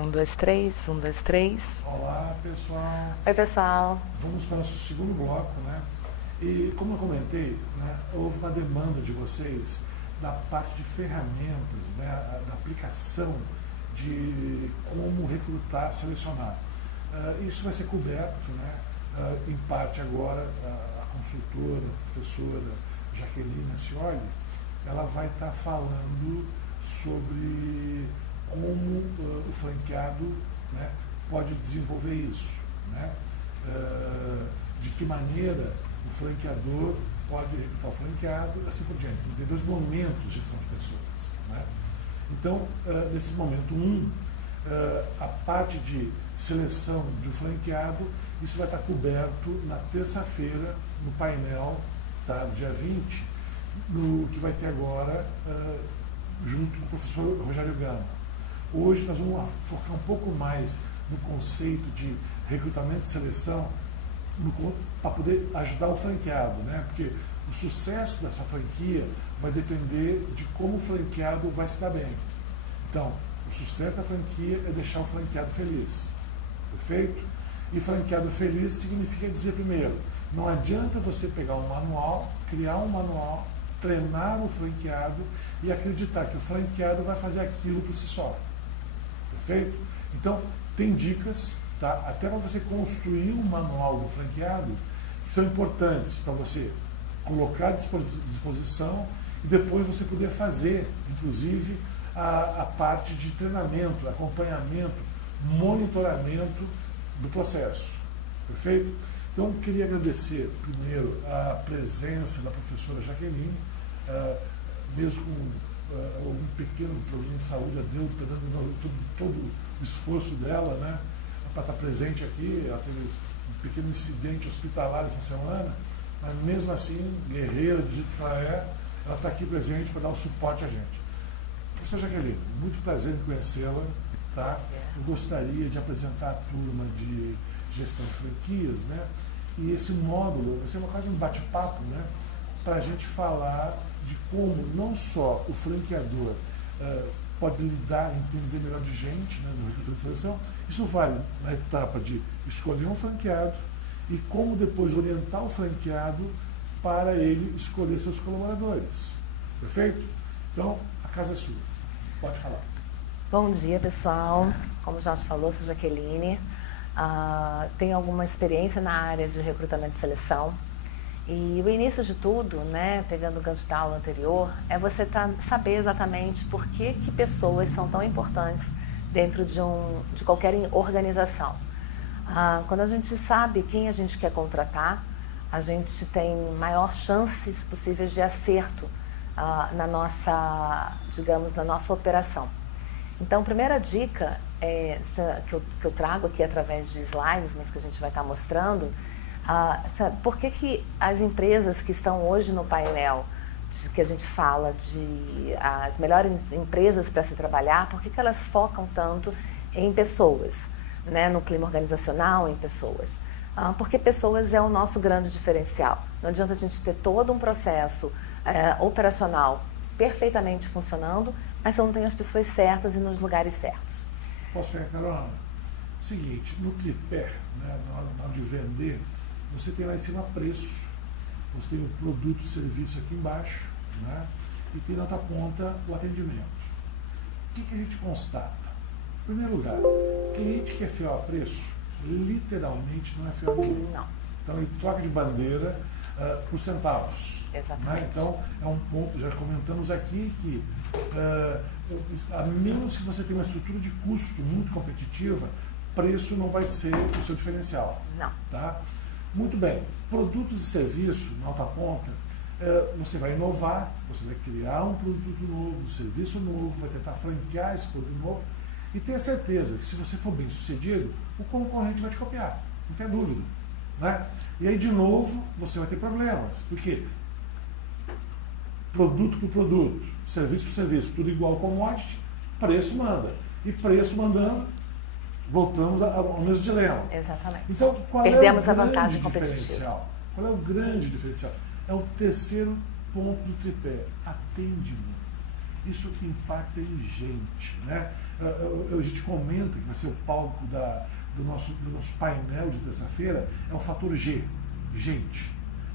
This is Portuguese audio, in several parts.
Um, dois, três, um, dois, três. Olá, pessoal. Oi, pessoal. Vamos para o nosso segundo bloco, né? E como eu comentei, né, houve uma demanda de vocês da parte de ferramentas, né, da aplicação de como recrutar, selecionar. Isso vai ser coberto, né, em parte agora, a consultora, a professora Jaqueline Scioli, ela vai estar falando sobre como o franqueado, né, pode desenvolver isso, né? De que maneira o franqueador pode recrutar o franqueado, assim por diante. Tem dois momentos de gestão de pessoas, né? Então, nesse momento 1, a parte de seleção de um franqueado, isso vai estar coberto na terça-feira, no painel, tá, do dia 20, no que vai ter agora, junto com o professor Rogério Gama. Hoje nós vamos focar um pouco mais no conceito de recrutamento e seleção para poder ajudar o franqueado, né? Porque o sucesso dessa franquia vai depender de como o franqueado vai se dar bem. Então, o sucesso da franquia é deixar o franqueado feliz. Perfeito? E franqueado feliz significa dizer, primeiro, não adianta você pegar um manual, criar um manual, treinar o franqueado e acreditar que o franqueado vai fazer aquilo por si só. Perfeito? Então, tem dicas, tá? Até para você construir um manual do franqueado, que são importantes para você colocar à disposição e depois você poder fazer, inclusive, a parte de treinamento, acompanhamento, monitoramento do processo. Perfeito? Então, queria agradecer, primeiro, a presença da professora Jaqueline, mesmo com um pequeno problema de saúde, está dando todo o esforço dela, né, para estar presente aqui. Ela teve um pequeno incidente hospitalar essa semana, mas mesmo assim, guerreira do jeito que ela está aqui presente para dar o suporte a gente. Professora Jaqueline, muito prazer em conhecê-la. Tá? Eu gostaria de apresentar a turma de gestão de franquias, né? E esse módulo vai ser quase um bate-papo, né, para a gente falar de como não só o franqueador pode lidar, entender melhor de gente, né, no recrutamento de seleção. Isso vale na etapa de escolher um franqueado e como depois orientar o franqueado para ele escolher seus colaboradores. Perfeito? Então, a casa é sua. Pode falar. Bom dia, pessoal. Como o Jorge falou, sou Jaqueline. Tenho alguma experiência na área de recrutamento e seleção. E o início de tudo, né, pegando o gancho da aula anterior, é você saber exatamente por que pessoas são tão importantes dentro de qualquer organização. Quando a gente sabe quem a gente quer contratar, a gente tem maior chances possíveis de acerto na nossa, digamos, na nossa operação. Então, a primeira dica que eu trago aqui através de slides, mas que a gente vai estar mostrando, por que as empresas que estão hoje no painel, que a gente fala de as melhores empresas para se trabalhar, por que elas focam tanto em pessoas, né, no clima organizacional, em pessoas? Porque pessoas é o nosso grande diferencial. Não adianta a gente ter todo um processo operacional perfeitamente funcionando, mas se não tem as pessoas certas e nos lugares certos. Posso pegar, Carol? Seguinte, no tripé, né, na hora de vender, você tem lá em cima preço, você tem o produto e serviço aqui embaixo, né, e tem na outra ponta o atendimento. O que a gente constata? Em primeiro lugar, cliente que é fiel a preço, literalmente não é fiel a ninguém. Não. Então ele troca de bandeira por centavos. Exatamente. Né? Então é um ponto, já comentamos aqui, que a menos que você tenha uma estrutura de custo muito competitiva, preço não vai ser o seu diferencial. Não. Tá? Muito bem. Produtos e serviços, na alta ponta, você vai inovar, você vai criar um produto novo, um serviço novo, vai tentar franquear esse produto novo e ter certeza que se você for bem sucedido, o concorrente vai te copiar, não tem dúvida. Né? E aí, de novo, você vai ter problemas, porque produto por produto, serviço por serviço, tudo igual ao commodity, preço manda. E preço mandando, voltamos ao mesmo dilema. Exatamente. Então, perdemos a vantagem competitiva. Diferencial? Qual é o grande diferencial? É o terceiro ponto do tripé, atendimento. isso impacta em gente, né? A gente comenta que vai ser o palco do nosso painel de terça-feira, é o fator G, gente.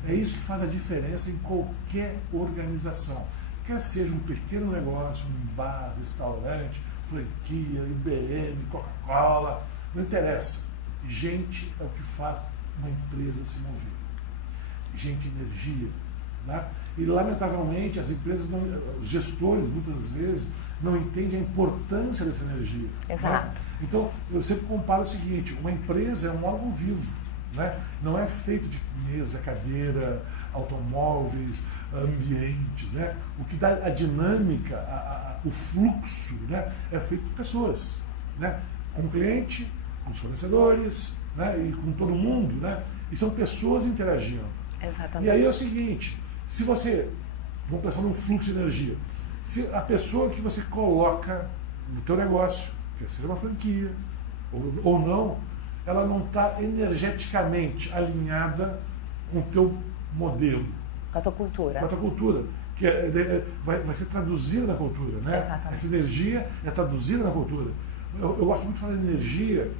É isso que faz a diferença em qualquer organização. Quer seja um pequeno negócio, um bar, restaurante, franquia, IBM, Coca-Cola, não interessa. Gente é o que faz uma empresa se mover. Gente, energia. Né? E, lamentavelmente, as empresas, os gestores, muitas vezes, não entendem a importância dessa energia. Exato. Né? Então, eu sempre comparo o seguinte, uma empresa é um órgão vivo. Né? Não é feito de mesa, cadeira, automóveis, ambientes. Né? O que dá a dinâmica, o fluxo, né? É feito por pessoas. Né? Com o cliente, com os fornecedores, né? E com todo mundo. Né? E são pessoas interagindo. Exatamente. E aí é o seguinte, se você, vamos pensar num fluxo de energia, se a pessoa que você coloca no teu negócio, quer seja uma franquia ou não, ela não está energeticamente alinhada com o teu modelo. Com a tua cultura. Com a tua cultura, que vai ser traduzida na cultura. Né? Exatamente. Essa energia é traduzida na cultura. Eu gosto muito de falar de energia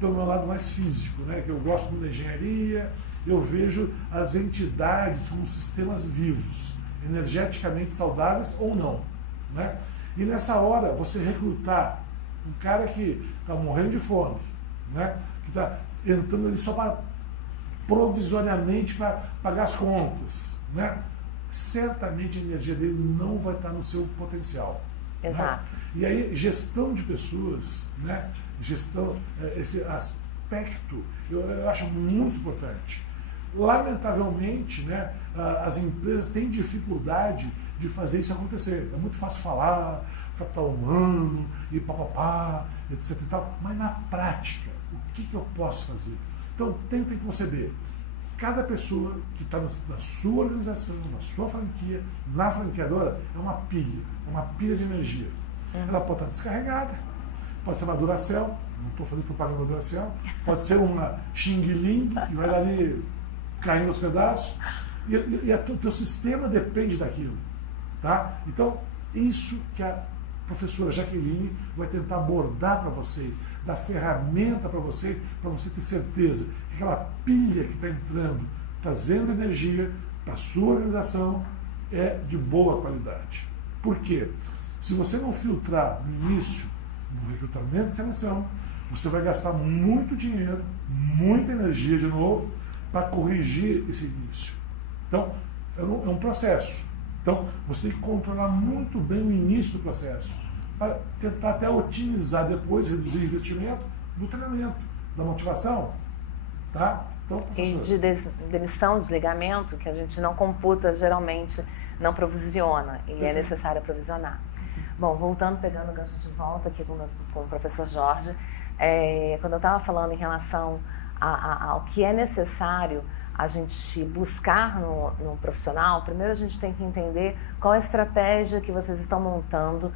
pelo meu lado mais físico, né? Que eu gosto muito da engenharia, eu vejo as entidades como sistemas vivos, energeticamente saudáveis ou não. Né? E nessa hora, você recrutar um cara que está morrendo de fome, né? Que está entrando ali só para provisoriamente para pagar as contas, né? Certamente a energia dele não vai estar no seu potencial. Exato. Né? E aí, gestão de pessoas, né? Gestão, esse aspecto, eu acho muito importante. Lamentavelmente, né, as empresas têm dificuldade de fazer isso acontecer. É muito fácil falar, capital humano, e papapá, etc. E tal, mas na prática, o que eu posso fazer? Então, tentem conceber. Cada pessoa que está na sua organização, na sua franquia, na franqueadora, é uma pilha de energia. Ela pode estar descarregada, pode ser uma Duracell, não estou fazendo propaganda da Duracell, pode ser uma Xing Ling, que vai dali caindo aos pedaços, e o teu sistema depende daquilo. Tá? Então, isso que a professora Jaqueline vai tentar abordar para vocês, dar ferramenta para você ter certeza que aquela pilha que está entrando, trazendo energia para a sua organização, é de boa qualidade. Por quê? Se você não filtrar no início, no recrutamento e seleção, você vai gastar muito dinheiro, muita energia de novo, para corrigir esse início. Então, é um processo. Então, você tem que controlar muito bem o início do processo, para tentar até otimizar depois, reduzir o investimento do treinamento, da motivação. Tá? Então, e de demissão, desligamento, que a gente não computa, geralmente não provisiona, e é necessário provisionar. Bom, voltando, pegando o gancho de volta aqui com o professor Jorge, quando eu estava falando em relação ao que é necessário a gente buscar no profissional, primeiro a gente tem que entender qual a estratégia que vocês estão montando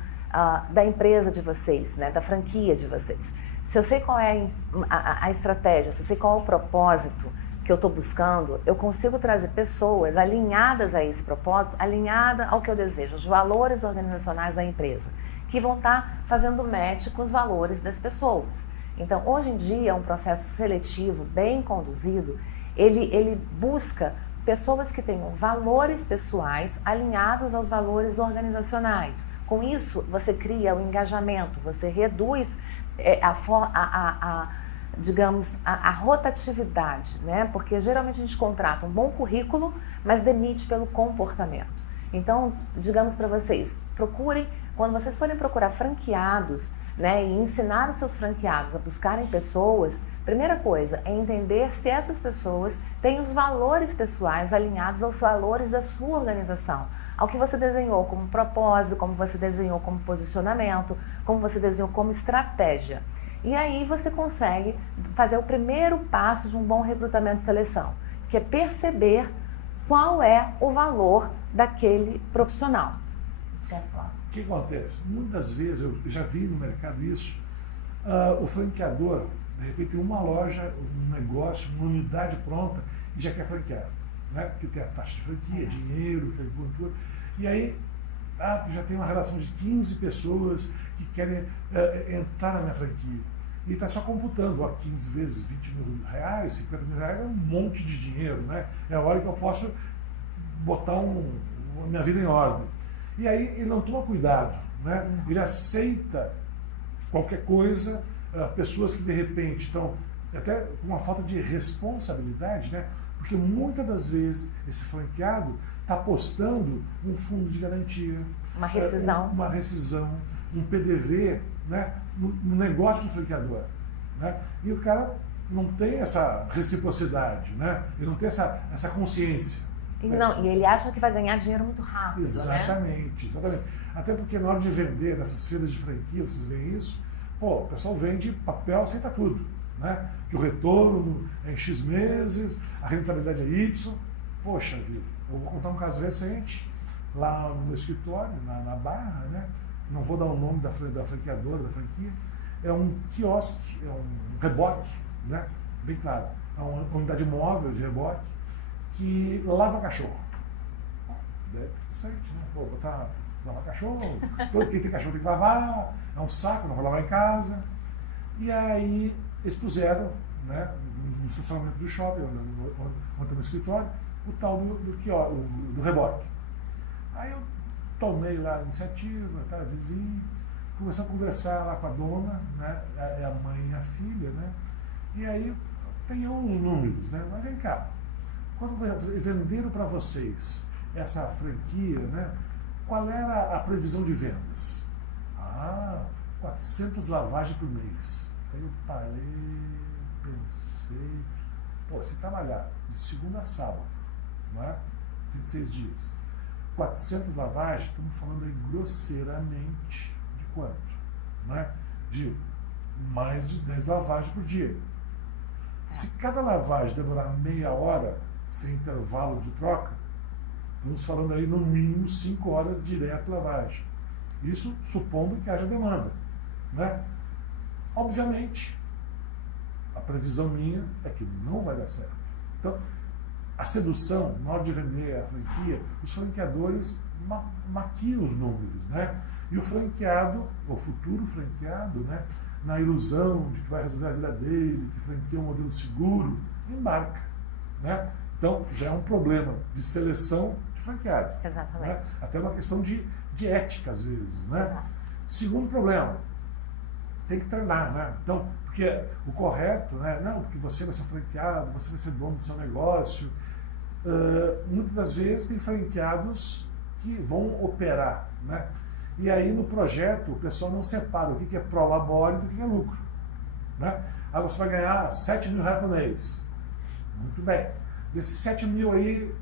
da empresa de vocês, né, da franquia de vocês. Se eu sei qual é a estratégia, se eu sei qual é o propósito que eu estou buscando, eu consigo trazer pessoas alinhadas a esse propósito, alinhada ao que eu desejo, os valores organizacionais da empresa, que vão estar fazendo match com os valores das pessoas. Então, hoje em dia, um processo seletivo bem conduzido, ele busca pessoas que tenham valores pessoais alinhados aos valores organizacionais. Com isso, você cria o engajamento, você reduz digamos, a rotatividade, né? Porque geralmente a gente contrata um bom currículo, mas demite pelo comportamento. Então, digamos para vocês, procurem, quando vocês forem procurar franqueados, né, e ensinar os seus franqueados a buscarem pessoas, primeira coisa é entender se essas pessoas têm os valores pessoais alinhados aos valores da sua organização, ao que você desenhou como propósito, como você desenhou como posicionamento, como você desenhou como estratégia. E aí você consegue fazer o primeiro passo de um bom recrutamento e seleção, que é perceber qual é o valor daquele profissional. Quer falar? O que acontece? Muitas vezes, eu já vi no mercado isso, o franqueador, de repente, tem uma loja, um negócio, uma unidade pronta e já quer franquear. Né? Porque tem a taxa de franquia, dinheiro, agricultura. E aí, porque já tem uma relação de 15 pessoas que querem entrar na minha franquia. E está só computando, 15 vezes 20 mil reais, 50 mil reais é um monte de dinheiro, né? É a hora que eu posso botar a minha vida em ordem. E aí ele não toma cuidado, né? Ele aceita qualquer coisa, pessoas que de repente estão até com uma falta de responsabilidade, né? Porque muitas das vezes esse franqueado está apostando um fundo de garantia, uma rescisão, um PDV, né? no negócio do franqueador. Né? E o cara não tem essa reciprocidade, né? Ele não tem essa consciência. Não, e ele acha que vai ganhar dinheiro muito rápido. Exatamente, né? Exatamente. Até porque na hora de vender nessas feiras de franquia, vocês veem isso, o pessoal vende papel, aceita tudo. Né? Que o retorno é em X meses, a rentabilidade é Y. Poxa vida, eu vou contar um caso recente, lá no meu escritório, na Barra, né? Não vou dar o nome da franqueadora, da franquia, é um quiosque, é um reboque, né? Bem claro, é uma unidade móvel de reboque que lava cachorro. Deve ter certo, né? Pô, lavar cachorro, todo quem tem cachorro tem que lavar, é um saco, não vou lavar em casa. E aí eles puseram, né, no estacionamento do shopping, onde tem o escritório, o tal do reboque. Aí eu tomei lá a iniciativa, tá, vizinho, comecei a conversar lá com a dona, né, é a mãe e a filha, né, e aí tem uns números, né, mas vem cá, quando venderam para vocês essa franquia, né, qual era a previsão de vendas? 400 lavagens por mês. Aí eu parei, pensei, se trabalhar de segunda a sábado, né, 26 dias, 400 lavagens, estamos falando aí grosseiramente de quanto? Né? De mais de 10 lavagens por dia. Se cada lavagem demorar meia hora, sem intervalo de troca, estamos falando aí no mínimo 5 horas direto lavagem. Isso supondo que haja demanda. Né? Obviamente, a previsão minha é que não vai dar certo. Então, a sedução, na hora de vender a franquia, os franqueadores maquiam os números, né? E o franqueado, o futuro franqueado, né, na ilusão de que vai resolver a vida dele, que franquia um modelo seguro, embarca. Né? Então, já é um problema de seleção de franqueado. Exatamente. Né? Até uma questão de ética, às vezes. Né? Exato. Segundo problema, tem que treinar. Né? Então, porque o correto, né? Não, porque você vai ser franqueado, você vai ser dono do seu negócio. Muitas das vezes tem franqueados que vão operar. Né? E aí no projeto o pessoal não separa o que é prolabore do que é lucro. Né? Aí você vai ganhar 7 mil reais por mês. Muito bem. Desses 7 mil aí,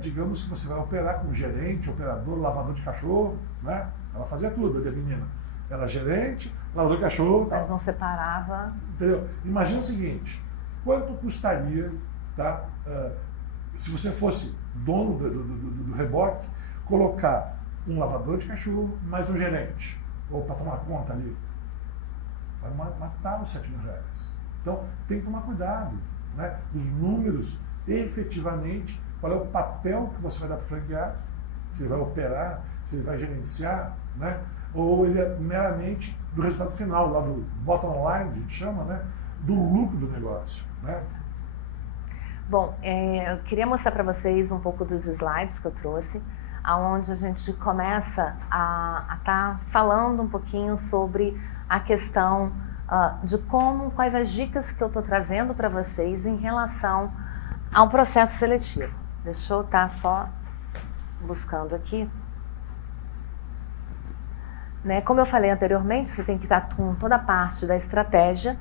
digamos que você vai operar como gerente, operador, lavador de cachorro. Né? Ela fazia tudo, a menina. Ela gerente, lavador de cachorro. Mas não separava. Entendeu? Imagina o seguinte, quanto custaria, tá, se você fosse dono do reboque, colocar um lavador de cachorro mais um gerente, ou para tomar conta ali, vai matar os 7 mil reais. Então, tem que tomar cuidado. Né? Os números, efetivamente, qual é o papel que você vai dar para o franqueado, se ele vai operar, se ele vai gerenciar, né? Ou ele é meramente do resultado final, lá do bottom line, a gente chama, né? Do lucro do negócio. Né? Bom, eu queria mostrar para vocês um pouco dos slides que eu trouxe, onde a gente começa a estar falando um pouquinho sobre a questão de quais as dicas que eu estou trazendo para vocês em relação ao processo seletivo. Deixa eu estar só buscando aqui. Né? Como eu falei anteriormente, você tem que estar com toda a parte da estratégia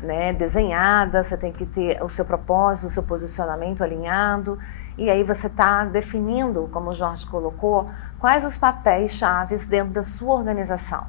né, desenhada, você tem que ter o seu propósito, o seu posicionamento alinhado, e aí você está definindo, como o Jorge colocou, quais os papéis chaves dentro da sua organização.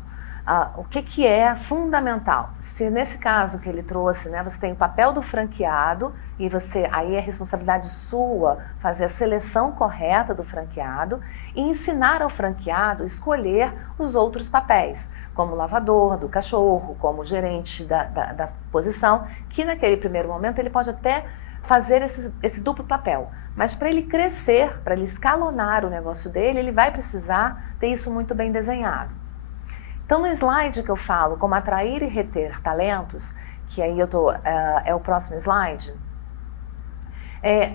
O que é fundamental. Se nesse caso que ele trouxe, né, você tem o papel do franqueado e aí é responsabilidade sua fazer a seleção correta do franqueado e ensinar ao franqueado a escolher os outros papéis, como lavador do cachorro, como gerente da posição, que naquele primeiro momento ele pode até fazer esse duplo papel. Mas para ele crescer, para ele escalonar o negócio dele, ele vai precisar ter isso muito bem desenhado. Então, no slide que eu falo como atrair e reter talentos, que aí é o próximo slide,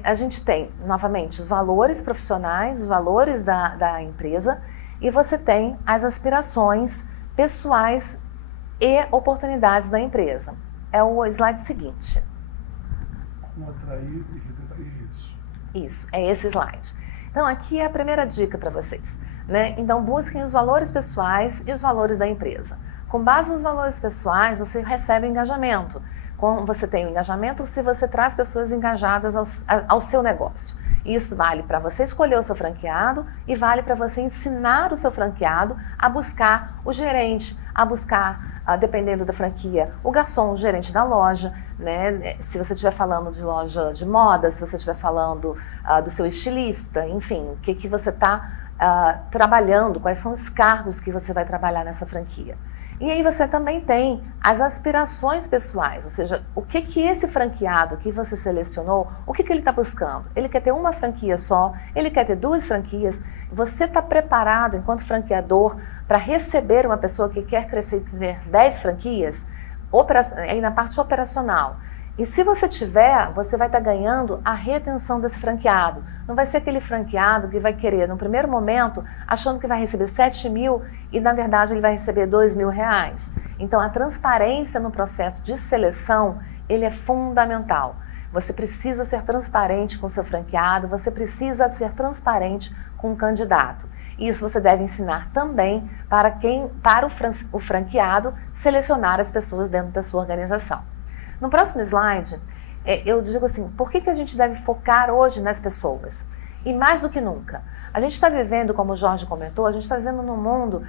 a gente tem, novamente, os valores profissionais, os valores da empresa, e você tem as aspirações pessoais e oportunidades da empresa. É o slide seguinte. Como atrair e reter, isso. Isso, é esse slide. Então, aqui é a primeira dica para vocês, né? Então, busquem os valores pessoais e os valores da empresa. Com base nos valores pessoais, você recebe engajamento. Você tem o engajamento se você traz pessoas engajadas ao seu negócio. Isso vale para você escolher o seu franqueado e vale para você ensinar o seu franqueado a buscar o gerente, a buscar, dependendo da franquia, o garçom, o gerente da loja, né? Se você estiver falando de loja de moda, se você estiver falando do seu estilista, enfim, o que você está trabalhando, quais são os cargos que você vai trabalhar nessa franquia. E aí você também tem as aspirações pessoais, ou seja, o que esse franqueado que você selecionou, o que ele está buscando? Ele quer ter uma franquia só? Ele quer ter 2 franquias? Você está preparado, enquanto franqueador, para receber uma pessoa que quer crescer e ter 10 franquias? Aí na parte operacional. E se você tiver, você vai estar ganhando a retenção desse franqueado. Não vai ser aquele franqueado que vai querer, no primeiro momento, achando que vai receber 7 mil e, na verdade, ele vai receber 2 mil reais. Então, a transparência no processo de seleção, ele é fundamental. Você precisa ser transparente com o seu franqueado, você precisa ser transparente com o candidato. Isso você deve ensinar também para o franqueado selecionar as pessoas dentro da sua organização. No próximo slide, eu digo assim, por que a gente deve focar hoje nas pessoas? E mais do que nunca. A gente está vivendo, como o Jorge comentou, a gente está vivendo num mundo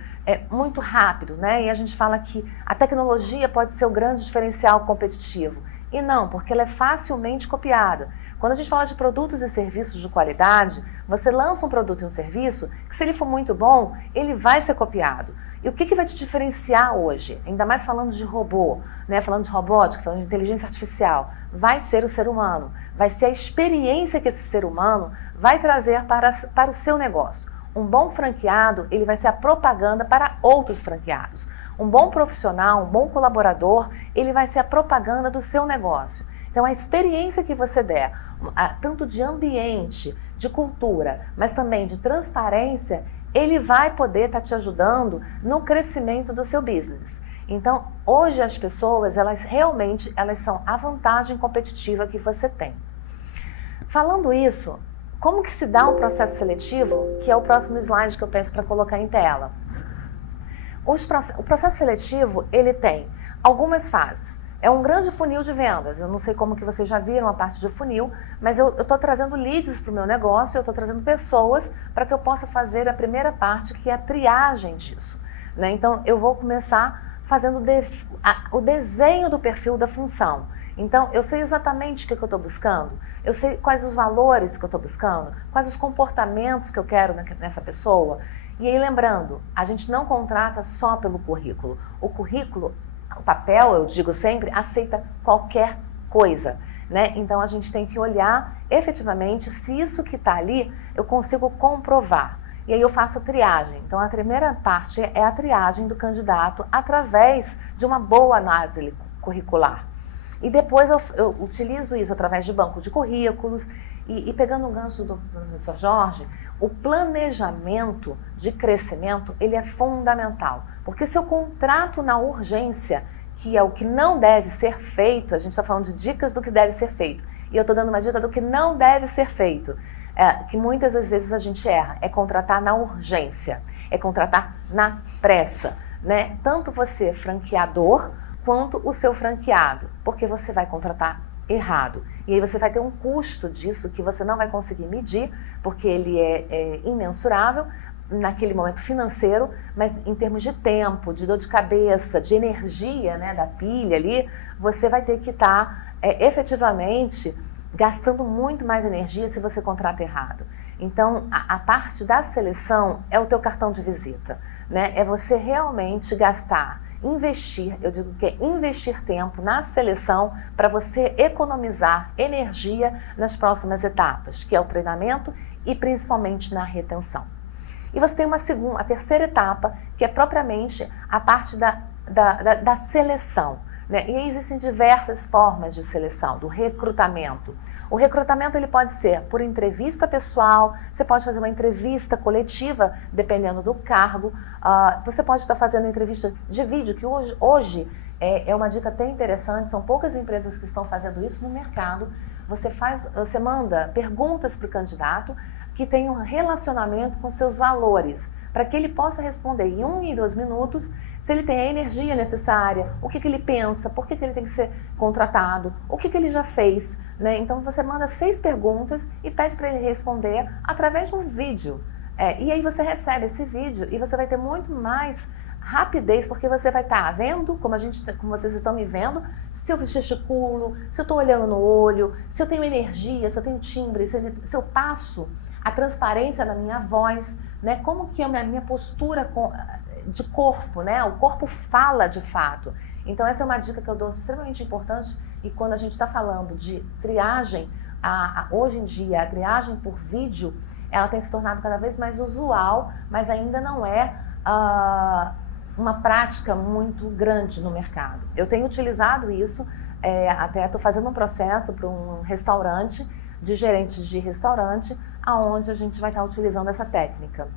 muito rápido, né? E a gente fala que a tecnologia pode ser o grande diferencial competitivo. E não, porque ela é facilmente copiada. Quando a gente fala de produtos e serviços de qualidade, você lança um produto e um serviço que, se ele for muito bom, ele vai ser copiado. E o que vai te diferenciar hoje? Ainda mais falando de robô, né? Falando de robótica, falando de inteligência artificial. Vai ser o ser humano. Vai ser a experiência que esse ser humano vai trazer para o seu negócio. Um bom franqueado, ele vai ser a propaganda para outros franqueados. Um bom profissional, um bom colaborador, ele vai ser a propaganda do seu negócio. Então, a experiência que você der, tanto de ambiente, de cultura, mas também de transparência, ele vai poder estar te ajudando no crescimento do seu business. Então, hoje as pessoas, elas são a vantagem competitiva que você tem. Falando isso, como que se dá um processo seletivo, que é o próximo slide que eu peço para colocar em tela. O processo seletivo, ele tem algumas fases. É um grande funil de vendas. Eu não sei como que vocês já viram a parte de funil, mas eu estou trazendo leads para o meu negócio, eu estou trazendo pessoas para que eu possa fazer a primeira parte, que é a triagem disso, né? Então, eu vou começar fazendo o desenho do perfil da função. Então, eu sei exatamente o que eu estou buscando, eu sei quais os valores que eu estou buscando, quais os comportamentos que eu quero nessa pessoa. E aí, lembrando, a gente não contrata só pelo currículo. O currículo, o papel, eu digo sempre, aceita qualquer coisa, né? Então, a gente tem que olhar efetivamente se isso que está ali eu consigo comprovar. E aí eu faço a triagem. Então, a primeira parte é a triagem do candidato através de uma boa análise curricular. E depois eu utilizo isso através de banco de currículos e pegando o gancho do professor Jorge, o planejamento de crescimento, ele é fundamental. Porque se eu contrato na urgência, que é o que não deve ser feito, a gente está falando de dicas do que deve ser feito, e eu estou dando uma dica do que não deve ser feito, que muitas das vezes a gente erra, é contratar na urgência, é contratar na pressa, né? Tanto você, franqueador, quanto o seu franqueado, porque você vai contratar errado. E aí você vai ter um custo disso que você não vai conseguir medir, porque ele é imensurável naquele momento financeiro, mas em termos de tempo, de dor de cabeça, de energia, né, da pilha ali, você vai ter que estar efetivamente gastando muito mais energia se você contrata errado. Então, a parte da seleção é o teu cartão de visita, né? É você realmente gastar investir, eu digo que é investir tempo na seleção para você economizar energia nas próximas etapas, que é o treinamento e principalmente na retenção. E você tem a terceira etapa, que é propriamente a parte da seleção, né? E existem diversas formas de seleção, do recrutamento. O recrutamento ele pode ser por entrevista pessoal, você pode fazer uma entrevista coletiva, dependendo do cargo. Você pode estar fazendo entrevista de vídeo, que hoje é uma dica até interessante, são poucas empresas que estão fazendo isso no mercado. Você manda perguntas para o candidato que tenham relacionamento com seus valores, para que ele possa responder em 1 e 2 minutos se ele tem a energia necessária, o que ele pensa, por que ele tem que ser contratado, o que ele já fez, né? Então você manda 6 perguntas e pede para ele responder através de um vídeo. E aí você recebe esse vídeo e você vai ter muito mais rapidez, porque você vai estar vendo, como vocês estão me vendo, se eu gesticulo, se eu estou olhando no olho, se eu tenho energia, se eu tenho timbre, se eu passo a transparência da minha voz, né? Como que é a minha postura de corpo, né? O corpo fala de fato. Então essa é uma dica que eu dou extremamente importante, e quando a gente está falando de triagem, hoje em dia a triagem por vídeo, ela tem se tornado cada vez mais usual, mas ainda não é uma prática muito grande no mercado. Eu tenho utilizado isso, até estou fazendo um processo para um restaurante, de gerentes de restaurante, aonde a gente vai estar utilizando essa técnica.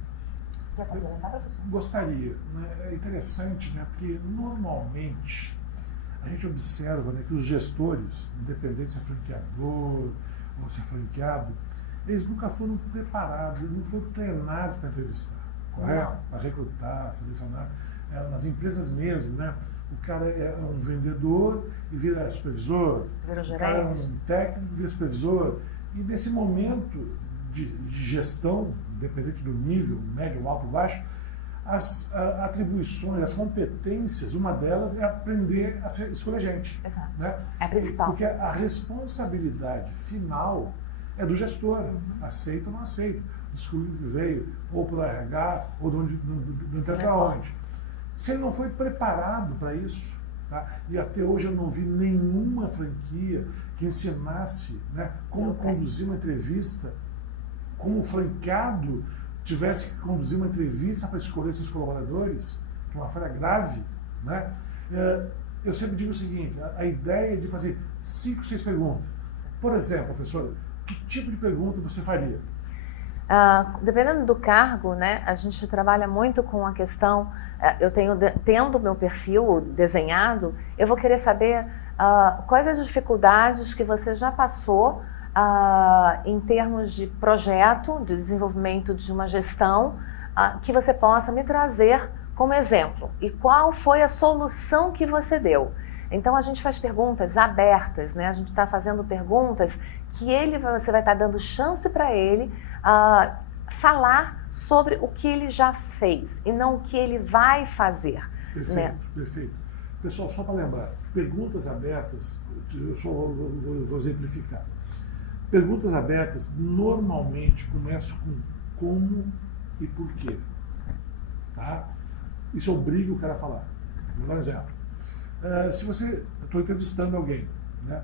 Quer complementar, professor? Gostaria. Né? É interessante, né? Porque normalmente a gente observa, né, que os gestores, independente se é franqueador ou se é franqueado, eles nunca foram preparados, eles não foram treinados para entrevistar, correto? Para recrutar, selecionar. Nas empresas mesmo, né? O cara é um vendedor e vira supervisor, o cara é um técnico e vira supervisor. E nesse momento de gestão, independente do nível, médio, alto, baixo, as atribuições, as competências, uma delas é aprender a escolher gente. Exato. Né? É a principal. Porque a responsabilidade final é do gestor. Aceita ou não aceita. Descobrir que veio, ou pelo RH, ou não interessa onde. Se ele não foi preparado para isso, tá? E até hoje eu não vi nenhuma franquia que ensinasse, né, como conduzir uma entrevista, como o franqueado tivesse que conduzir uma entrevista para escolher seus colaboradores, que é uma falha grave, né? Eu sempre digo o seguinte, a ideia de fazer 5, 6 perguntas. Por exemplo, professora, que tipo de pergunta você faria? Dependendo do cargo, né, a gente trabalha muito com a questão, tendo meu perfil desenhado, eu vou querer saber quais as dificuldades que você já passou em termos de projeto, de desenvolvimento de uma gestão, que você possa me trazer como exemplo. E qual foi a solução que você deu? Então a gente faz perguntas abertas, né? A gente está fazendo perguntas que você vai estar dando chance para ele falar sobre o que ele já fez e não o que ele vai fazer. Perfeito, né? Perfeito. Pessoal, só para lembrar, perguntas abertas, eu só vou exemplificar. Perguntas abertas normalmente começam com como e por quê. Tá? Isso obriga o cara a falar. Vou dar um exemplo. Se você... Estou entrevistando alguém, né?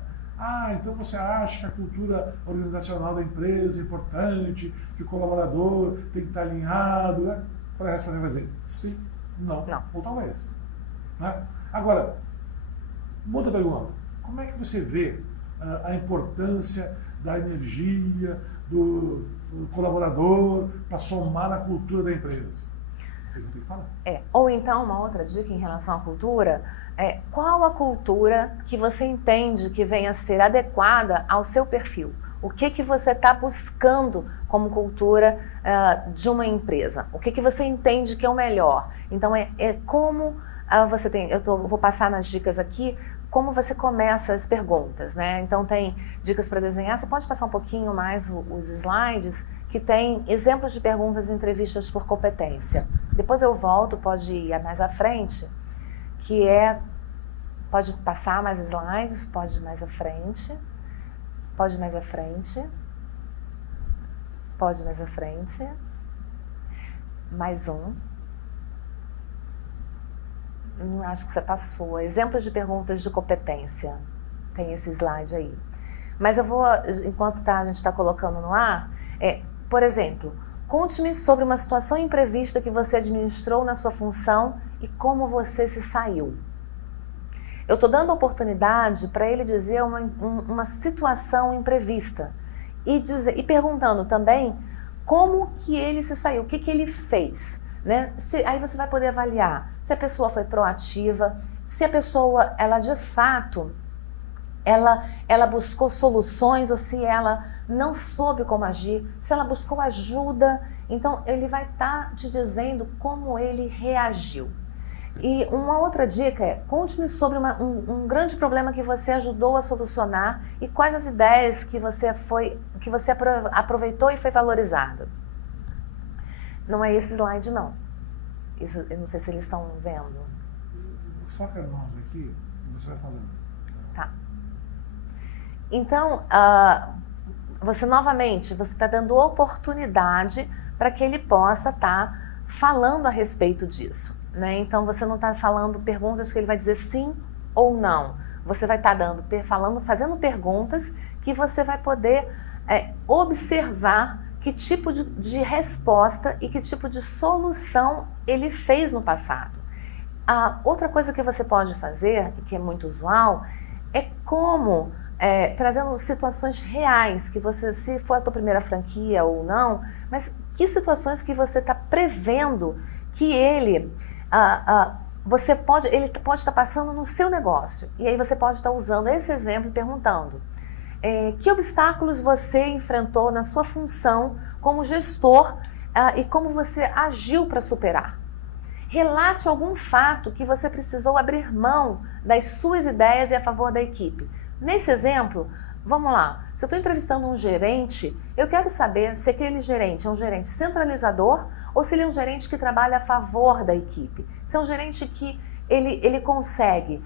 Então você acha que a cultura organizacional da empresa é importante, que o colaborador tem que estar alinhado, né? Para responder vai dizer sim, não, ou talvez. Né? Agora, muda a pergunta. Como é que você vê a importância da energia do colaborador para somar na cultura da empresa? Eu vou ter que falar. Ou então, uma outra dica em relação à cultura qual a cultura que você entende que venha a ser adequada ao seu perfil? O que você está buscando como cultura de uma empresa? O que você entende que é o melhor? Então, como você tem... vou passar nas dicas aqui, como você começa as perguntas, né? Então, tem dicas para desenhar. Você pode passar um pouquinho mais os slides, que tem exemplos de perguntas de entrevistas por competência. Depois eu volto, pode ir mais à frente, que pode passar mais slides, pode ir mais à frente, pode ir mais à frente, pode ir mais à frente, mais um, Acho que você passou. Exemplos de perguntas de competência. Tem esse slide aí. Mas eu vou, enquanto a gente está colocando no ar, por exemplo, conte-me sobre uma situação imprevista que você administrou na sua função e como você se saiu. Eu estou dando oportunidade para ele dizer uma situação imprevista e perguntando também como que ele se saiu, o que que ele fez, né? Aí você vai poder avaliar se a pessoa foi proativa, se a pessoa, ela de fato, ela buscou soluções ou se ela não soube como agir, se ela buscou ajuda. Então, ele vai estar te dizendo como ele reagiu. E uma outra dica é, conte-me sobre um grande problema que você ajudou a solucionar e quais as ideias que você aproveitou e foi valorizada. Não é esse slide, não. Isso, eu não sei se eles estão vendo. Foca nós aqui e você vai falando. Tá. Então, você está dando oportunidade para que ele possa estar falando a respeito disso, né? Então, você não está falando perguntas que ele vai dizer sim ou não. Você vai estar fazendo perguntas que você vai poder observar que tipo de resposta e que tipo de solução ele fez no passado. Outra coisa que você pode fazer, que é muito usual, é como... trazendo situações reais, que você, se for a tua primeira franquia ou não, mas que situações que você está prevendo que ele pode estar passando no seu negócio. E aí você pode estar usando esse exemplo e perguntando que obstáculos você enfrentou na sua função como gestor e como você agiu para superar. Relate algum fato que você precisou abrir mão das suas ideias e a favor da equipe. Nesse exemplo, vamos lá, se eu estou entrevistando um gerente, eu quero saber se aquele gerente é um gerente centralizador ou se ele é um gerente que trabalha a favor da equipe. Se é um gerente que ele consegue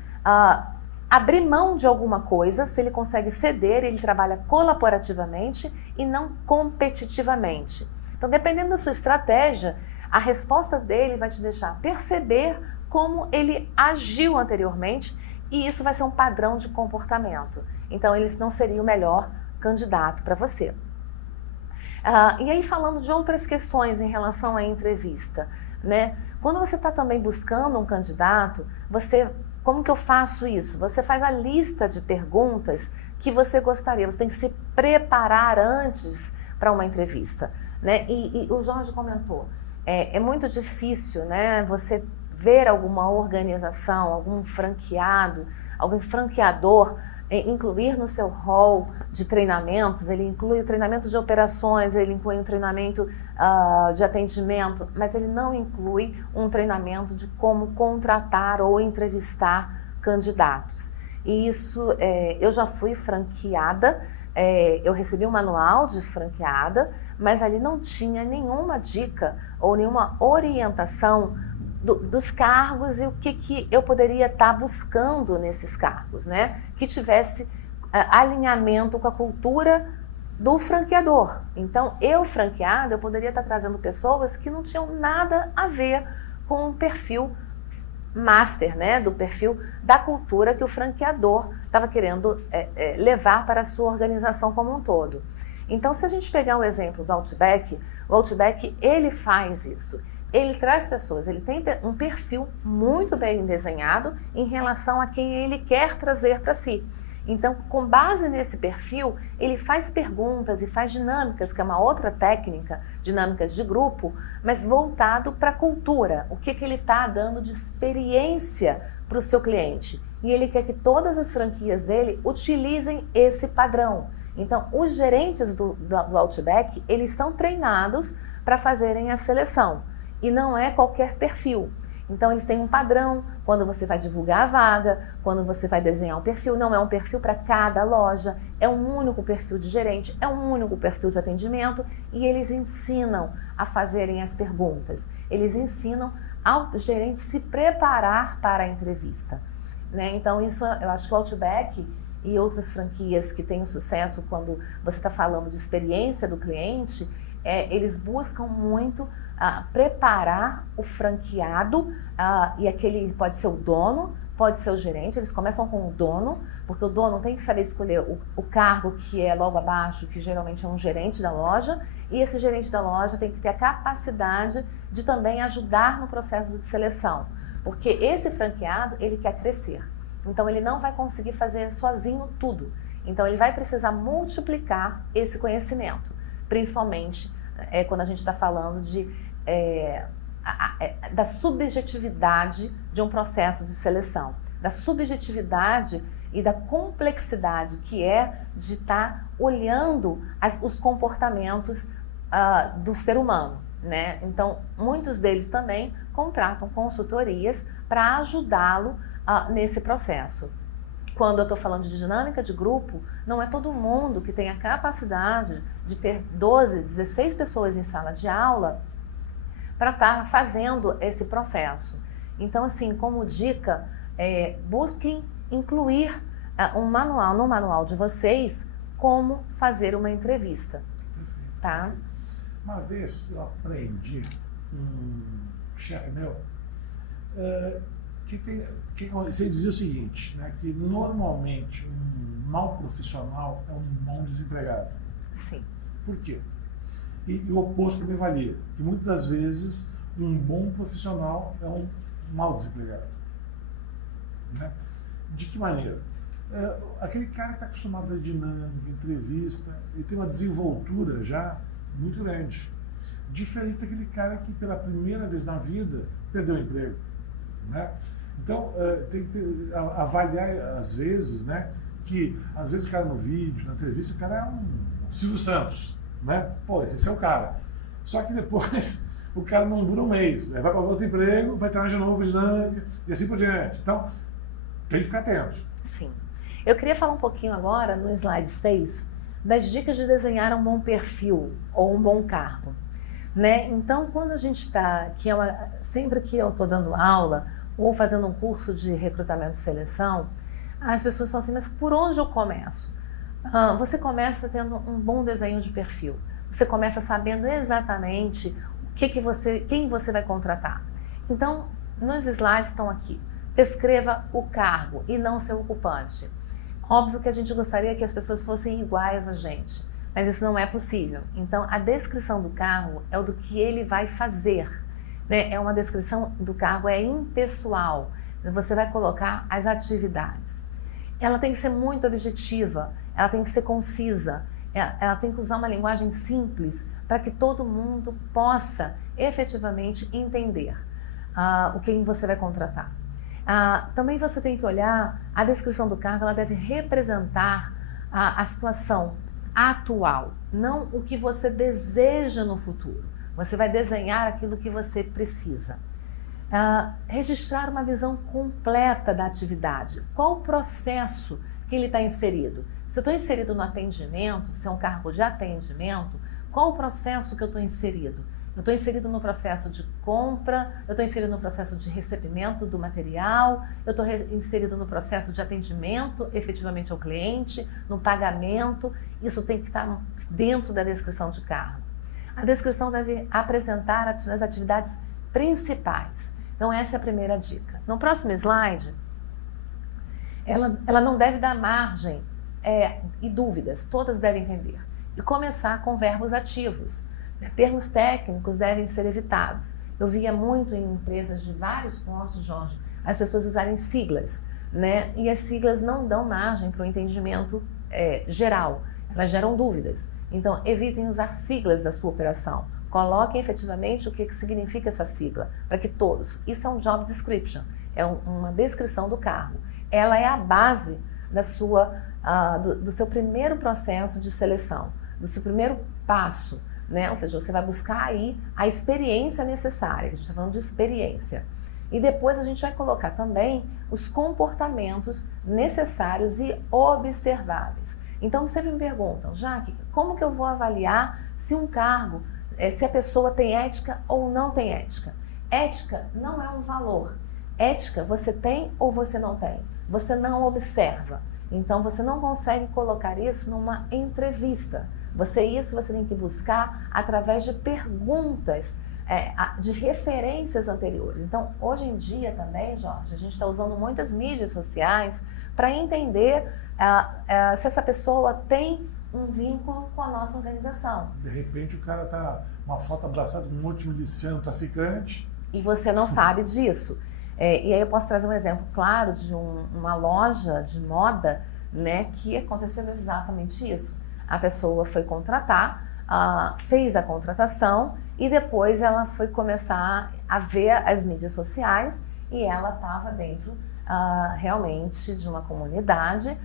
abrir mão de alguma coisa, se ele consegue ceder, ele trabalha colaborativamente e não competitivamente. Então, dependendo da sua estratégia, a resposta dele vai te deixar perceber como ele agiu anteriormente. E isso vai ser um padrão de comportamento. Então, eles não seriam o melhor candidato para você. E aí, falando de outras questões em relação à entrevista, né? Quando você está também buscando um candidato, como que eu faço isso? Você faz a lista de perguntas que você gostaria. Você tem que se preparar antes para uma entrevista, né? E o Jorge comentou, é muito difícil, né? Você ver alguma organização, algum franqueador, incluir no seu hall de treinamentos. Ele inclui o treinamento de operações, ele inclui um treinamento de atendimento, mas ele não inclui um treinamento de como contratar ou entrevistar candidatos. E isso, eu já fui franqueada, eu recebi um manual de franqueada, mas ali não tinha nenhuma dica ou nenhuma orientação dos cargos e o que eu poderia estar buscando nesses cargos, né? Que tivesse alinhamento com a cultura do franqueador. Então, eu franqueada, eu poderia estar trazendo pessoas que não tinham nada a ver com o perfil master, né? Do perfil da cultura que o franqueador estava querendo levar para a sua organização como um todo. Então, se a gente pegar o exemplo do Outback, o Outback, ele faz isso. Ele traz pessoas, ele tem um perfil muito bem desenhado em relação a quem ele quer trazer para si. Então, com base nesse perfil, ele faz perguntas e faz dinâmicas, que é uma outra técnica, dinâmicas de grupo, mas voltado para a cultura. O que ele está dando de experiência para o seu cliente. E ele quer que todas as franquias dele utilizem esse padrão. Então, os gerentes do Outback, eles são treinados para fazerem a seleção. E não é qualquer perfil. Então, eles têm um padrão. Quando você vai divulgar a vaga, quando você vai desenhar um perfil, não é um perfil para cada loja, é um único perfil de gerente, é um único perfil de atendimento, e eles ensinam a fazerem as perguntas. Eles ensinam ao gerente se preparar para a entrevista, né? Então, isso, eu acho que o Outback e outras franquias que têm sucesso quando você está falando de experiência do cliente, eles buscam muito preparar o franqueado, e aquele pode ser o dono, pode ser o gerente. Eles começam com o dono, porque o dono tem que saber escolher o cargo que é logo abaixo, que geralmente é um gerente da loja, e esse gerente da loja tem que ter a capacidade de também ajudar no processo de seleção, porque esse franqueado, ele quer crescer, então ele não vai conseguir fazer sozinho tudo, então ele vai precisar multiplicar esse conhecimento, principalmente quando a gente está falando da subjetividade de um processo de seleção, da subjetividade e da complexidade que é de estar olhando os comportamentos do ser humano, né? Então, muitos deles também contratam consultorias para ajudá-lo nesse processo. Quando eu estou falando de dinâmica de grupo, não é todo mundo que tem a capacidade de ter 12, 16 pessoas em sala de aula para estar fazendo esse processo. Então, assim, como dica, busquem incluir no manual de vocês, como fazer uma entrevista. Perfeito. Tá? Uma vez eu aprendi um chefe meu que ele dizia o seguinte, né, que normalmente um mau profissional é um bom desempregado. Sim. Por quê? E o oposto também valia, que muitas das vezes um bom profissional é um mau desempregado. Né? De que maneira? Aquele cara que está acostumado a dinâmica, entrevista, ele tem uma desenvoltura já muito grande. Diferente daquele cara que pela primeira vez na vida perdeu o emprego. Né? Então, tem que avaliar às vezes, né, que às vezes o cara no vídeo, na entrevista, o cara é um Silvio Santos. Né? Pô, esse é o cara. Só que depois o cara não dura um mês. Vai para outro emprego, vai treinar de novo, dinâmica e assim por diante. Então, tem que ficar atento. Sim. Eu queria falar um pouquinho agora, no slide 6, das dicas de desenhar um bom perfil ou um bom cargo. Né? Então, quando a gente está, sempre que eu estou dando aula ou fazendo um curso de recrutamento e seleção, as pessoas falam assim, mas por onde eu começo? Você começa tendo um bom desenho de perfil. Você começa sabendo exatamente quem você vai contratar. Então, nos slides estão aqui. Descreva o cargo e não seu ocupante. Óbvio que a gente gostaria que as pessoas fossem iguais a gente, mas isso não é possível. Então, a descrição do cargo é o do que ele vai fazer. Né? É uma descrição do cargo, é impessoal. Você vai colocar as atividades. Ela tem que ser muito objetiva, ela tem que ser concisa, ela tem que usar uma linguagem simples para que todo mundo possa efetivamente entender o que você vai contratar. Também você tem que olhar a descrição do cargo, ela deve representar a situação atual, não o que você deseja no futuro. Você vai desenhar aquilo que você precisa. Registrar uma visão completa da atividade. Qual o processo que ele está inserido? Se eu estou inserido no atendimento, se é um cargo de atendimento, qual o processo que eu estou inserido? Eu estou inserido no processo de compra, eu estou inserido no processo de recebimento do material, eu estou inserido no processo de atendimento efetivamente ao cliente, no pagamento. Isso tem que estar dentro da descrição de cargo. A descrição deve apresentar as atividades principais. Então, essa é a primeira dica. No próximo slide, ela não deve dar margem e dúvidas, todas devem entender. E começar com verbos ativos. Termos técnicos devem ser evitados. Eu via muito em empresas de vários portos, Jorge, as pessoas usarem siglas, né? E as siglas não dão margem para o entendimento geral, elas geram dúvidas. Então, evitem usar siglas da sua operação. Coloquem efetivamente o que significa essa sigla, para que todos... Isso é um job description, é uma descrição do cargo. Ela é a base do seu primeiro processo de seleção, do seu primeiro passo, né? Ou seja, você vai buscar aí a experiência necessária, a gente está falando de experiência. E depois a gente vai colocar também os comportamentos necessários e observáveis. Então, sempre me perguntam, Jaque, como que eu vou avaliar se um cargo, se a pessoa tem ética ou não tem ética? Ética não é um valor. Ética você tem ou você não tem. Você não observa. Então, você não consegue colocar isso numa entrevista. Isso você tem que buscar através de perguntas, de referências anteriores. Então, hoje em dia também, Jorge, a gente está usando muitas mídias sociais para entender se essa pessoa tem um vínculo com a nossa organização. De repente o cara tá uma foto abraçada com um monte de miliciano traficante. E você não sabe disso. E aí eu posso trazer um exemplo claro de uma loja de moda, né, que aconteceu exatamente isso. A pessoa foi contratar, fez a contratação e depois ela foi começar a ver as mídias sociais e ela estava dentro realmente de uma comunidade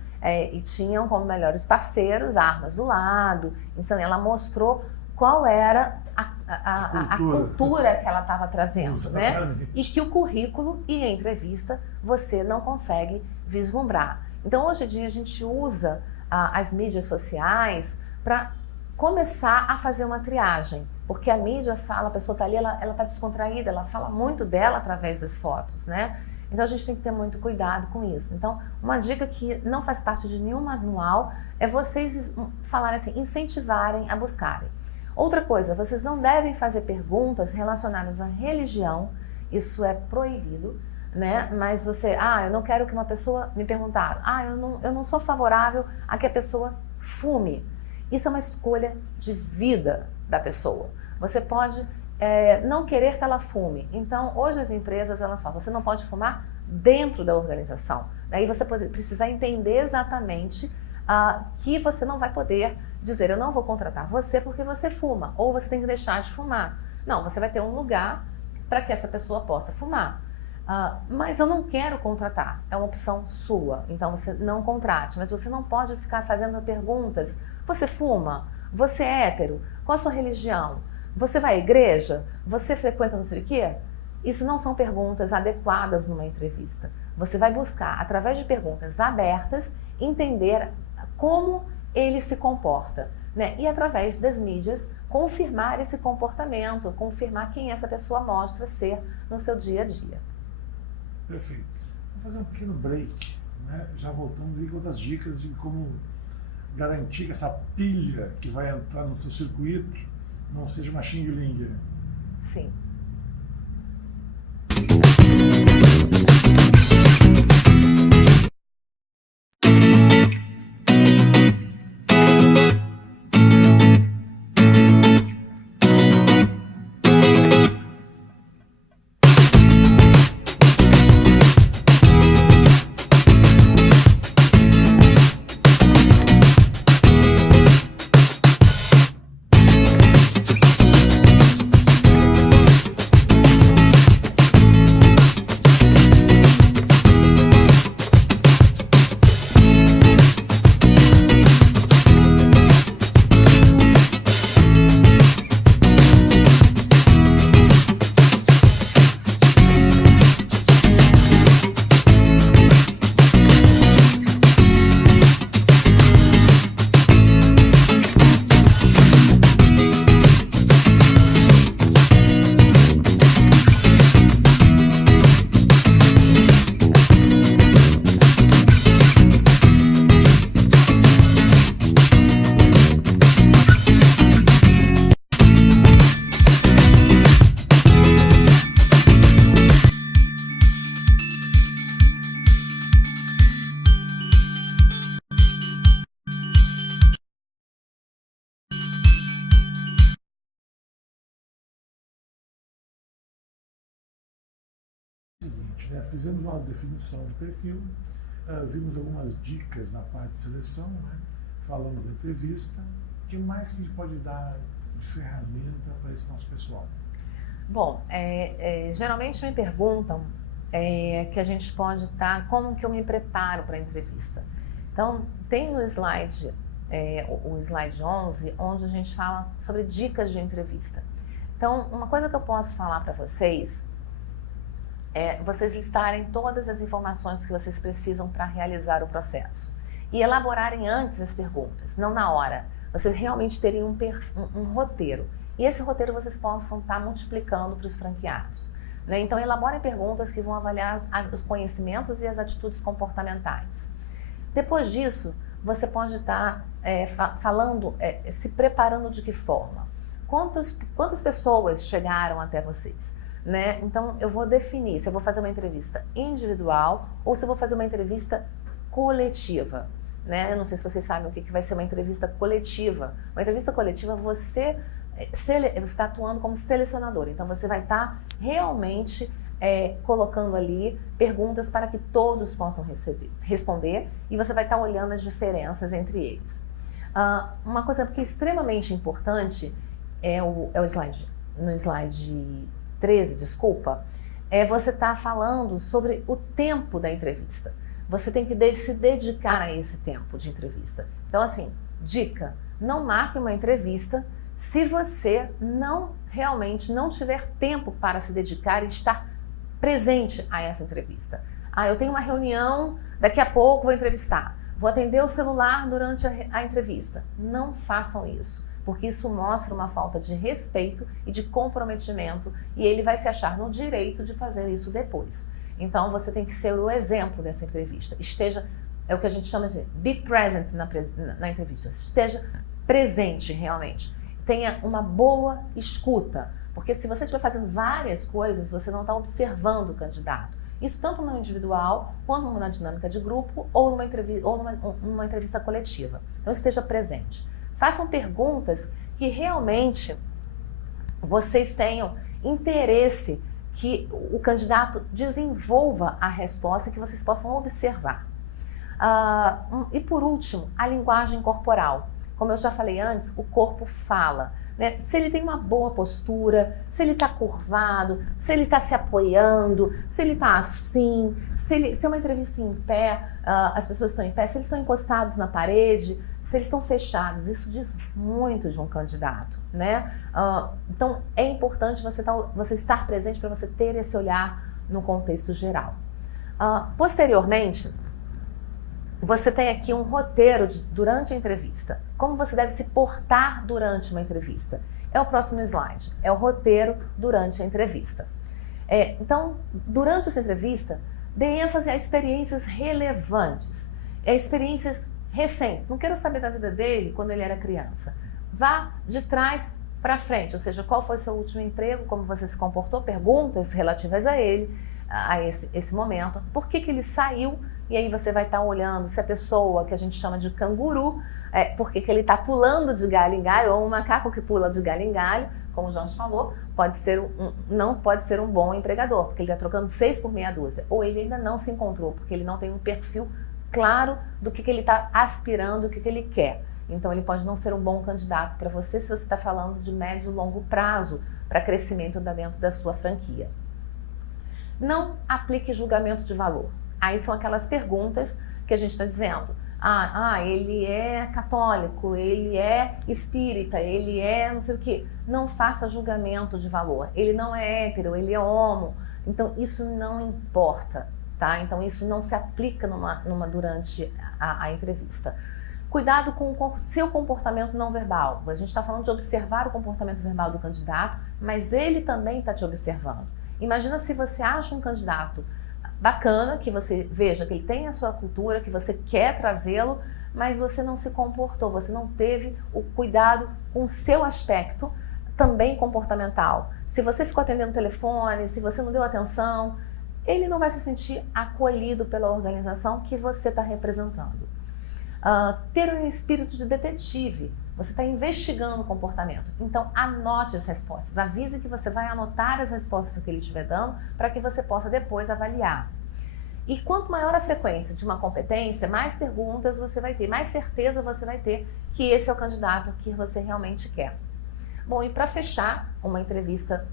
e tinham como melhores parceiros armas do lado. Então ela mostrou qual era a cultura que ela estava trazendo, né? E que o currículo e a entrevista você não consegue vislumbrar. Então hoje em dia a gente usa as mídias sociais para começar a fazer uma triagem, porque a mídia fala, a pessoa está ali, ela está descontraída, ela fala muito dela através das fotos, né? Então a gente tem que ter muito cuidado com isso. Então, uma dica que não faz parte de nenhum manual é vocês falarem assim, incentivarem a buscarem. Outra coisa, vocês não devem fazer perguntas relacionadas à religião, isso é proibido, né? Mas eu não quero que uma pessoa me perguntar, eu não sou favorável a que a pessoa fume. Isso é uma escolha de vida da pessoa. Você pode não querer que ela fume. Então, hoje as empresas, elas falam, você não pode fumar dentro da organização. Daí você precisa entender exatamente que você não vai poder dizer, eu não vou contratar você porque você fuma, ou você tem que deixar de fumar. Não, você vai ter um lugar para que essa pessoa possa fumar. Mas eu não quero contratar, é uma opção sua, então você não contrate, mas você não pode ficar fazendo perguntas. Você fuma? Você é hétero? Qual a sua religião? Você vai à igreja? Você frequenta não sei o quê? Isso não são perguntas adequadas numa entrevista. Você vai buscar, através de perguntas abertas, entender como ele se comporta, né? E através das mídias, confirmar esse comportamento, confirmar quem essa pessoa mostra ser no seu dia a dia. Perfeito. Vamos fazer um pequeno break, né? Já voltando aí com outras dicas de como garantir que essa pilha que vai entrar no seu circuito não seja uma xing-ling. Sim. Fizemos uma definição de perfil, vimos algumas dicas na parte de seleção, né? Falamos da entrevista. O que mais que a gente pode dar de ferramenta para esse nosso pessoal? Bom, geralmente me perguntam que a gente pode estar, como que eu me preparo para a entrevista. Então, tem no slide, o slide 11, onde a gente fala sobre dicas de entrevista. Então, uma coisa que eu posso falar para vocês vocês listarem todas as informações que vocês precisam para realizar o processo e elaborarem antes as perguntas, não na hora. Vocês realmente terem um roteiro e esse roteiro vocês possam estar multiplicando para os franqueados, né? Então elaborem perguntas que vão avaliar os conhecimentos e as atitudes comportamentais. Depois disso, você pode estar falando, se preparando de que forma? Quantas pessoas chegaram até vocês? Né? Então, eu vou definir se eu vou fazer uma entrevista individual ou se eu vou fazer uma entrevista coletiva. Né? Eu não sei se vocês sabem o que vai ser uma entrevista coletiva. Uma entrevista coletiva, você está atuando como selecionador. Então, você vai estar realmente colocando ali perguntas para que todos possam responder e você vai estar olhando as diferenças entre eles. Uma coisa que é extremamente importante é o slide, no slide 13, desculpa, você estar falando sobre o tempo da entrevista. Você tem que se dedicar a esse tempo de entrevista. Então, assim, dica, não marque uma entrevista se você realmente não tiver tempo para se dedicar e estar presente a essa entrevista. Eu tenho uma reunião, daqui a pouco vou entrevistar. Vou atender o celular durante a entrevista. Não façam isso, porque isso mostra uma falta de respeito e de comprometimento e ele vai se achar no direito de fazer isso depois. Então, você tem que ser o exemplo dessa entrevista. É o que a gente chama de be present na entrevista. Esteja presente realmente. Tenha uma boa escuta. Porque se você estiver fazendo várias coisas, você não está observando o candidato. Isso tanto no individual, quanto numa dinâmica de grupo ou numa entrevista coletiva. Então, esteja presente. Façam perguntas que realmente vocês tenham interesse que o candidato desenvolva a resposta e que vocês possam observar. E por último, a linguagem corporal. Como eu já falei antes, o corpo fala. Né? Se ele tem uma boa postura, se ele está curvado, se ele está se apoiando, se ele está assim, se é uma entrevista em pé, as pessoas estão em pé, se eles estão encostados na parede, se eles estão fechados, isso diz muito de um candidato, né? Então é importante você estar presente para você ter esse olhar no contexto geral. Posteriormente, você tem aqui um roteiro durante a entrevista. Como você deve se portar durante uma entrevista? É o próximo slide. É o roteiro durante a entrevista. Então, durante essa entrevista, dê ênfase a experiências relevantes, a experiências recentes. Não quero saber da vida dele quando ele era criança. Vá de trás para frente, ou seja, qual foi o seu último emprego, como você se comportou, perguntas relativas a ele, a esse momento, por que ele saiu. E aí você vai estar olhando se a pessoa que a gente chama de canguru, por que ele está pulando de galho em galho, ou um macaco que pula de galho em galho, como o Jones falou, não pode ser um bom empregador, porque ele está trocando 6 por meia dúzia. Ou ele ainda não se encontrou, porque ele não tem um perfil claro do que ele está aspirando, o que ele quer. Então ele pode não ser um bom candidato para você se você está falando de médio e longo prazo para crescimento dentro da sua franquia. Não aplique julgamento de valor. Aí são aquelas perguntas que a gente está dizendo. Ele é católico, ele é espírita, ele é não sei o quê. Não faça julgamento de valor. Ele não é hétero, ele é homo. Então, isso não importa, tá? Então, isso não se aplica durante a entrevista. Cuidado com o seu comportamento não verbal. A gente está falando de observar o comportamento verbal do candidato, mas ele também está te observando. Imagina se você acha um candidato bacana, que você veja que ele tem a sua cultura, que você quer trazê-lo, mas você não se comportou, você não teve o cuidado com o seu aspecto também comportamental. Se você ficou atendendo o telefone, se você não deu atenção, ele não vai se sentir acolhido pela organização que você está representando. Ter um espírito de detetive, você está investigando o comportamento, então anote as respostas, avise que você vai anotar as respostas que ele estiver dando para que você possa depois avaliar. E quanto maior a frequência de uma competência, mais perguntas você vai ter, mais certeza você vai ter que esse é o candidato que você realmente quer. Bom, e para fechar uma entrevista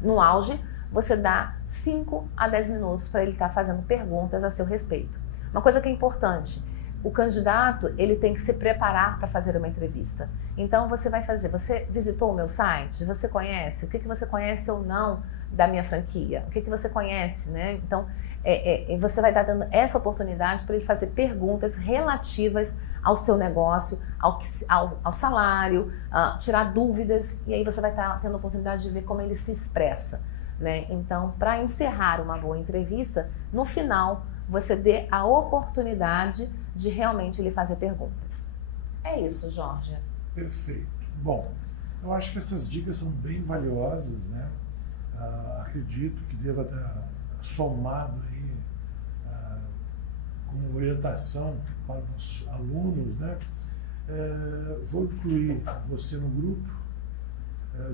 no auge, você dá 5 a 10 minutos para ele estar fazendo perguntas a seu respeito. Uma coisa que é importante, o candidato ele tem que se preparar para fazer uma entrevista. Então você vai fazer, você visitou o meu site? Você conhece? O que você conhece ou não da minha franquia? O que você conhece, né? Então você vai estar dando essa oportunidade para ele fazer perguntas relativas ao seu negócio, ao salário, tirar dúvidas, e aí você vai estar tendo a oportunidade de ver como ele se expressa, né? Então, para encerrar uma boa entrevista, no final você dê a oportunidade de realmente lhe fazer perguntas. É isso, Jorge. Perfeito. Bom, eu acho que essas dicas são bem valiosas, né? Acredito que deva estar somado aí como orientação para os alunos, né? Vou incluir você no grupo.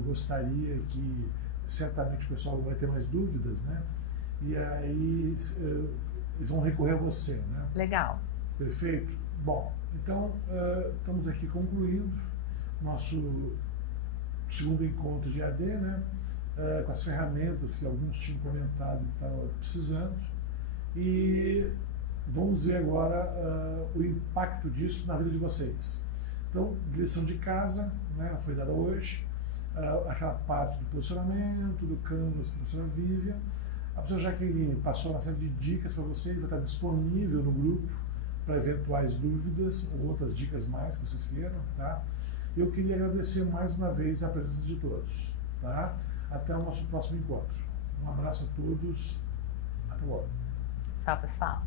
Gostaria que certamente o pessoal vai ter mais dúvidas, né? E aí eles vão recorrer a você, né? Legal. Perfeito? Bom, então estamos aqui concluindo nosso segundo encontro de AD, né? Com as ferramentas que alguns tinham comentado que estavam precisando. E vamos ver agora o impacto disso na vida de vocês. Então, lição de casa, né, foi dada hoje, aquela parte do posicionamento, do canvas que a professora Vivian. A professora Jaqueline passou uma série de dicas para vocês, vai estar disponível no grupo para eventuais dúvidas ou outras dicas mais que vocês queiram, tá? Eu queria agradecer mais uma vez a presença de todos, tá? Até o nosso próximo encontro. Um abraço a todos, até logo. Tchau, pessoal.